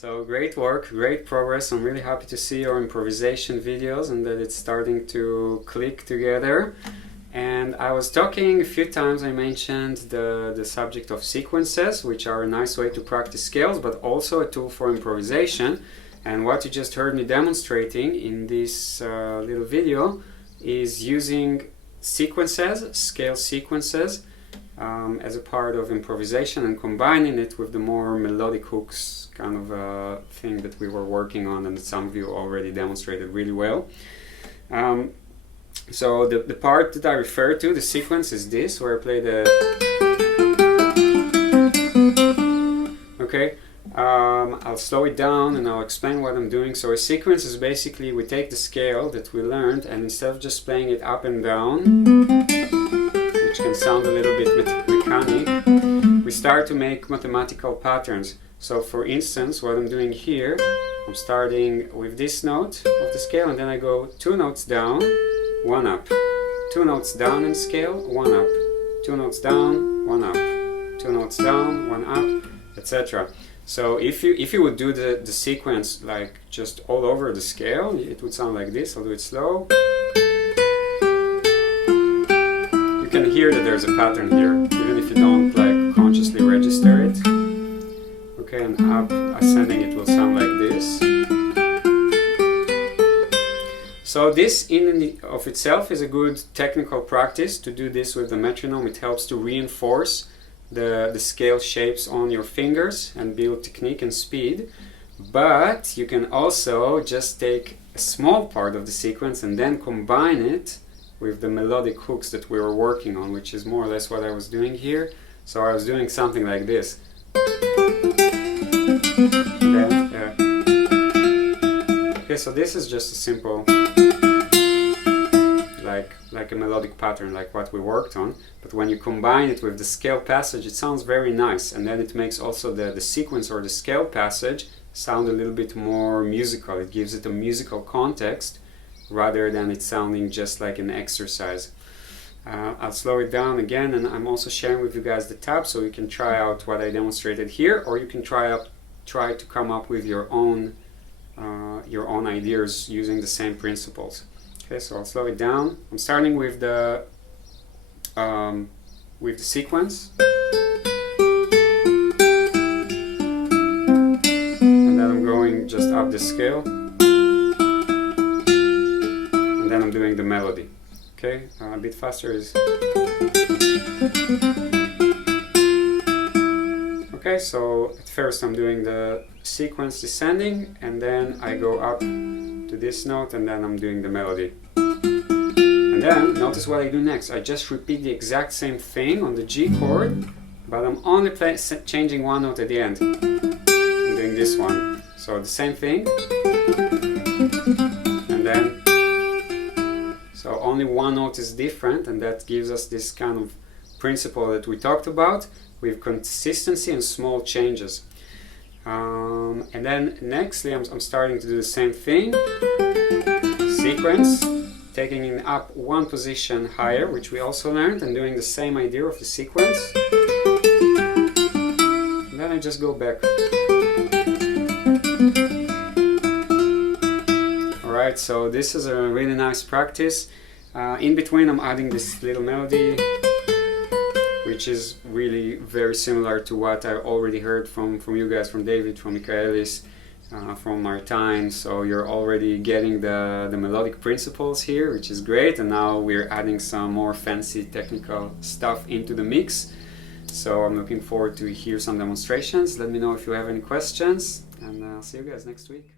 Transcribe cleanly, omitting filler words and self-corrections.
So great work, great progress. I'm really happy to see your improvisation videos and that it's starting to click together. And I was talking a few times, I mentioned the subject of sequences, which are a nice way to practice scales, but also a tool for improvisation. And what you just heard me demonstrating in this little video is using sequences, scale sequences, as a part of improvisation and combining it with the more melodic hooks kind of thing that we were working on and that some of you already demonstrated really well. So the part that I refer to, the sequence, is this, where I play the... Okay, I'll slow it down and I'll explain what I'm doing. So a sequence is basically we take the scale that we learned and instead of just playing it up and down, which can sound a little bit mechanic, we start to make mathematical patterns. So for instance, what I'm doing here, I'm starting with this note of the scale and then I go 2 notes down, 1 up, 2 notes down in scale, 1 up, 2 notes down, 1 up, 2 notes down, 1 up, etc. So if you would do the sequence like just all over the scale, it would sound like this. I'll do it slow. You can hear that there's a pattern here, even if you don't like consciously register it. Okay, and up, ascending, it will sound like this. So this in and of itself is a good technical practice to do this with the metronome. It helps to reinforce the scale shapes on your fingers and build technique and speed. But you can also just take a small part of the sequence and then combine it with the melodic hooks that we were working on, which is more or less what I was doing here. So I was doing something like this. And then, okay, so this is just a simple, like a melodic pattern, like what we worked on. But when you combine it with the scale passage, it sounds very nice, and then it makes also the sequence or the scale passage sound a little bit more musical. It gives it a musical context rather than it sounding just like an exercise. I'll slow it down again, and I'm also sharing with you guys the tab so you can try out what I demonstrated here, or you can try to come up with your own ideas using the same principles. Okay, so I'll slow it down. I'm starting with the sequence, and then I'm going just up the scale, and then I'm doing the melody. Okay, a bit faster is... Okay, so at first I'm doing the sequence descending, and then I go up to this note, and then I'm doing the melody. And then, notice what I do next. I just repeat the exact same thing on the G chord, but I'm only changing one note at the end. I'm doing this one. So the same thing, and then... So only one note is different, and that gives us this kind of principle that we talked about with consistency and small changes. And then nextly I'm starting to do the same thing, sequence, taking it up one position higher, which we also learned, and doing the same idea of the sequence. And then I just go back. Alright, so this is a really nice practice. In between I'm adding this little melody. which is really very similar to what I already heard from you guys, from David, from Michaelis, from Martijn. So you're already getting the melodic principles here, which is great, and now we're adding some more fancy technical stuff into the mix. So I'm looking forward to hear some demonstrations. Let me know if you have any questions, and I'll see you guys next week.